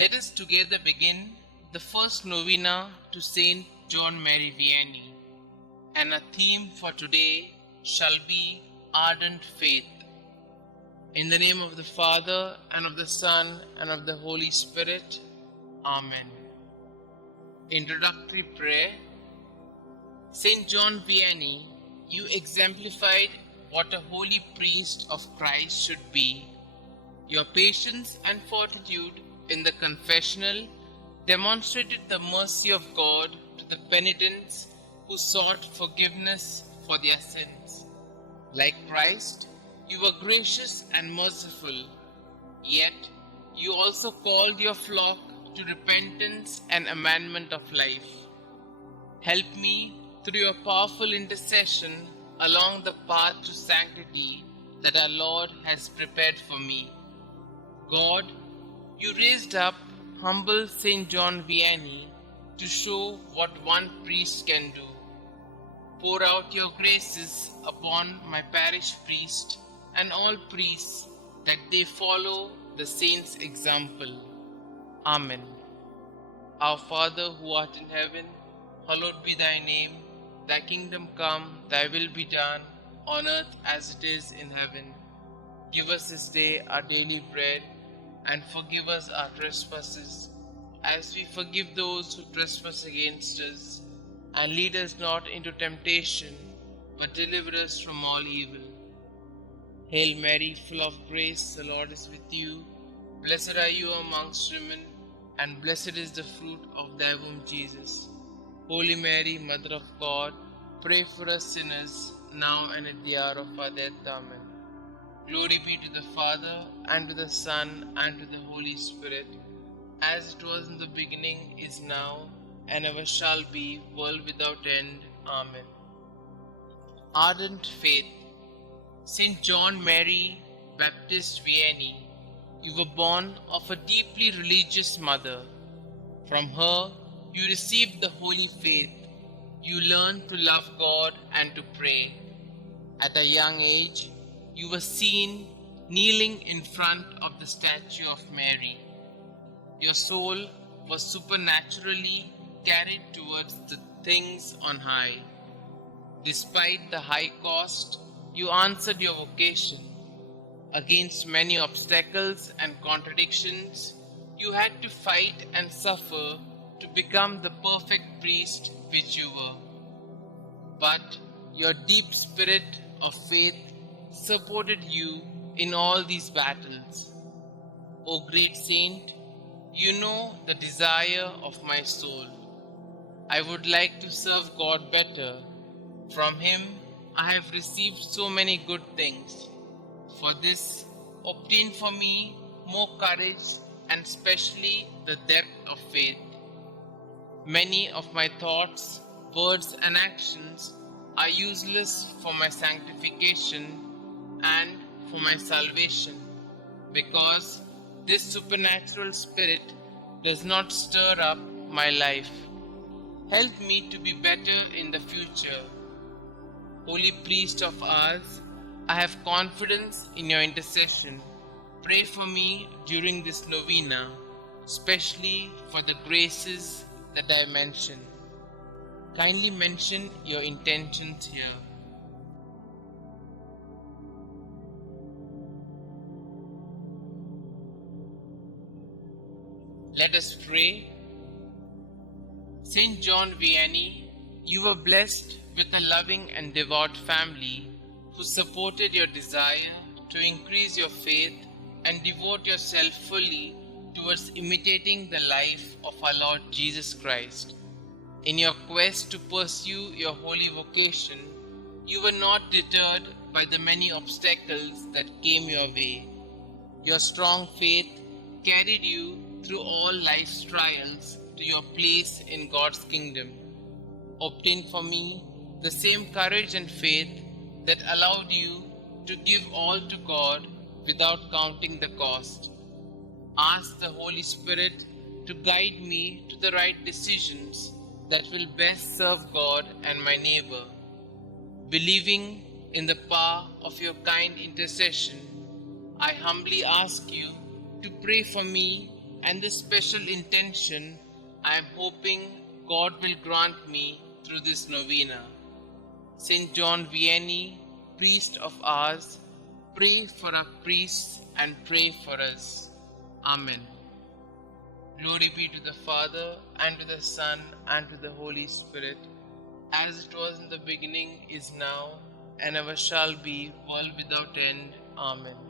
Let us together begin the first novena to St John Mary Vianney, and our theme for today shall be ardent faith. In the name of the Father, and of the Son, and of the Holy Spirit. Amen. Introductory prayer. St. John Vianney, you exemplified what a holy priest of Christ should be. Your patience and fortitude in the confessional demonstrated the mercy of God to the penitents who sought forgiveness for their sins. Like Christ, you were gracious and merciful, yet you also called your flock to repentance and amendment of life. Help me through your powerful intercession along the path to sanctity that our Lord has prepared for me. God, you raised up humble St. John Vianney to show what one priest can do. Pour out your graces upon my parish priest and all priests, that they follow the saint's example. Amen. Our Father who art in heaven, hallowed be thy name. Thy kingdom come, thy will be done, on earth as it is in heaven. Give us this day our daily bread, and forgive us our trespasses, as we forgive those who trespass against us. And lead us not into temptation, but deliver us from all evil. Hail Mary, full of grace, the Lord is with you. Blessed are you amongst women, and blessed is the fruit of thy womb, Jesus. Holy Mary, Mother of God, pray for us sinners, now and at the hour of our death. Amen. Glory be to the Father, and to the Son, and to the Holy Spirit, as it was in the beginning, is now, and ever shall be, world without end. Amen. Ardent faith. St. John Mary Baptist Vianney, you were born of a deeply religious mother. From her, you received the holy faith. You learned to love God and to pray. At a young age, you were seen kneeling in front of the statue of Mary. Your soul was supernaturally carried towards the things on high. Despite the high cost, you answered your vocation. Against many obstacles and contradictions, you had to fight and suffer to become the perfect priest which you were. But your deep spirit of faith supported you in all these battles. O great saint, you know the desire of my soul. I would like to serve God better. From Him I have received so many good things. For this, obtain for me more courage and specially the depth of faith. Many of my thoughts, words and actions are useless for my sanctification and for my salvation, because this supernatural spirit does not stir up my life. Help me to be better in the future. Holy priest of ours, I have confidence in your intercession. Pray for me during this novena, especially for the graces that I mention. Kindly mention your intentions here. Let us pray. St. John Vianney, you were blessed with a loving and devout family who supported your desire to increase your faith and devote yourself fully towards imitating the life of our Lord Jesus Christ. In your quest to pursue your holy vocation, you were not deterred by the many obstacles that came your way. Your strong faith carried you through all life's trials to your place in God's kingdom. Obtain for me the same courage and faith that allowed you to give all to God without counting the cost. Ask the Holy Spirit to guide me to the right decisions that will best serve God and my neighbor. Believing in the power of your kind intercession, I humbly ask you to pray for me and this special intention I am hoping God will grant me through this novena. St John Vianney, priest of ours, pray for our priests and pray for us. Amen. Glory be to the Father, and to the Son, and to the Holy Spirit, as it was in the beginning, is now, and ever shall be, world without end. Amen.